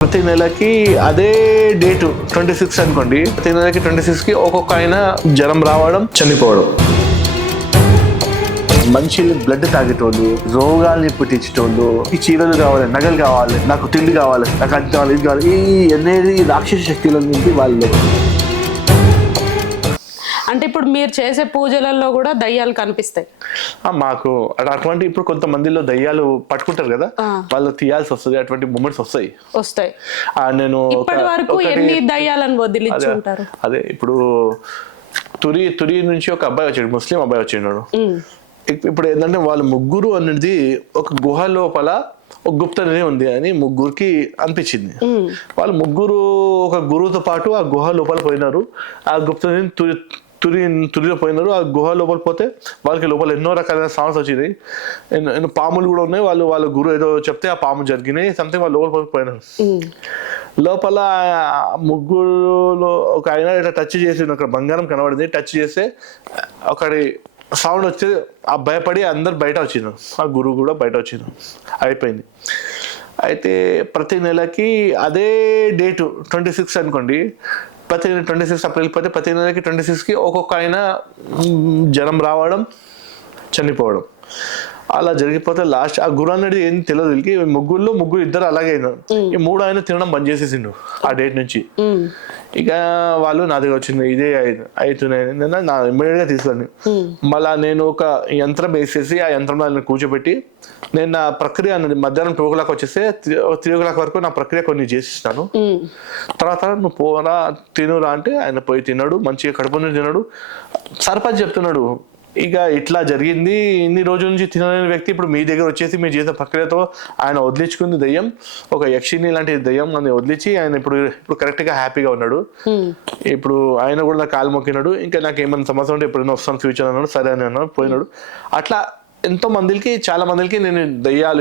ప్రతి నెలకి అదే డేట్ ట్వంటీ సిక్స్ అనుకోండి ప్రతి నెలకి ట్వంటీ సిక్స్కి ఒక్కొక్క ఆయన జ్వరం రావడం చనిపోవడం. మంచి బ్లడ్ తాగేటోళ్ళు రోగాల్ని పుట్టించేటోళ్ళు ఈ చీరలు కావాలి నగలు కావాలి నాకు తిండి కావాలి నాకు అది కావాలి ఇది కావాలి ఈ అనేది రాక్షస శక్తుల నుండి వాళ్ళు అంటే ఇప్పుడు మీరు చేసే పూజలలో కూడా దయ్యాలు కనిపిస్తాయి. మాకు అటు- అటువంటి ఇప్పుడు కొంతమందిలో దయ్యాలు పట్టుకుంటారు కదా. వాళ్ళు తీయాల్సి వస్తుంది అటువంటి మూమెంట్స్ వస్తాయి. వస్తాయి. నేను ఇప్పటి వరకు ఎన్ని దయ్యాలను వదిలించి అదే ఉంటారు? అదే ఇప్పుడు తురి తురి నుంచి ఒక అబ్బాయి వచ్చాడు ముస్లిం అబ్బాయి వచ్చినాడు ఇప్పుడు ఏంటంటే వాళ్ళు ముగ్గురు అనేది ఒక గుహ లోపల ఒక గుప్త నిధి ఉంది అని ముగ్గురికి అనిపించింది. వాళ్ళు ముగ్గురు ఒక గురువుతో పాటు ఆ గుహ లోపల పోయినారు. ఆ గుప్త నిధిని తురి తురి తురిలో పోయినారు. ఆ గుహ లోపల పోతే వాళ్ళకి లోపల ఎన్నో రకాలైన సౌండ్స్ వచ్చినాయి. ఎన్నో ఎన్నో పాములు కూడా ఉన్నాయి. వాళ్ళు వాళ్ళ గురువు ఏదో చెప్తే ఆ పాము జరిగినాయి. సంథింగ్ వాళ్ళు లోపల పోయినారు. లోపల ముగ్గురులో ఒక ఆయన ఇట్లా టచ్ చేసి అక్కడ బంగారం కనబడింది. టచ్ చేస్తే ఒకటి సౌండ్ వచ్చి ఆ భయపడి అందరు బయట వచ్చిండు ఆ గురువు కూడా బయట వచ్చిండు. అయిపోయింది. అయితే ప్రతి నెలకి అదే డేట్ ట్వంటీ సిక్స్ అనుకోండి. ప్రతి ట్వంటీ సిక్స్ అప్రిల్ వెళ్ళిపోతే ప్రతి నెలకి ట్వంటీ సిక్స్కి ఒక్కొక్క ఆయన జనం రావడం చనిపోవడం. అలా జరిగిపోతే లాస్ట్ ఆ గురు అనేది ఏం తెలియదు వీళ్ళకి ముగ్గురులో ముగ్గురు ఇద్దరు అలాగే అయినారు. ఈ మూడు ఆయన తినడం బంద్ చేసేసిండు ఆ డేట్ నుంచి. ఇక వాళ్ళు నా దగ్గర వచ్చింది ఇదే అవుతున్నాయి నేను నా ఇమ్మీడియట్గా తీసుకొని మళ్ళా నేను ఒక యంత్రం వేసేసి ఆ యంత్రంలో ఆయన కూర్చోబెట్టి నేను నా ప్రక్రియ అన్నది మధ్యాహ్నం టూ ఓ క్లాక్ వచ్చేస్తే త్రీ ఓ క్లాక్ వరకు నా ప్రక్రియ కొన్ని చేసిస్తాను. తర్వాత నువ్వు పోరా తినురా అంటే ఆయన పోయి తిన్నాడు మంచిగా కడుపు నుంచి తిన్నాడు సర్పంచ్ చెప్తున్నాడు ఇక ఇట్లా జరిగింది. ఇన్ని రోజుల నుంచి తినలేని వ్యక్తి ఇప్పుడు మీ దగ్గర వచ్చేసి మీరు చేసిన ప్రక్రియతో ఆయన వదిలించుకుంది దయ్యం. ఒక యక్షిని లాంటి దయ్యం అని వదిలించి ఆయన ఇప్పుడు ఇప్పుడు కరెక్ట్గా హ్యాపీగా ఉన్నాడు. ఇప్పుడు ఆయన కూడా నాకు కాలు మొక్కినాడు. ఇంకా నాకు ఏమైనా సమస్య ఉంటే ఎప్పుడైనా వస్తాను ఫ్యూచర్ అన్నాడు సరే అని అన్నాడు పోయినాడు. అట్లా ఎంతో మందికి చాలా మందికి నేను దయ్యాలు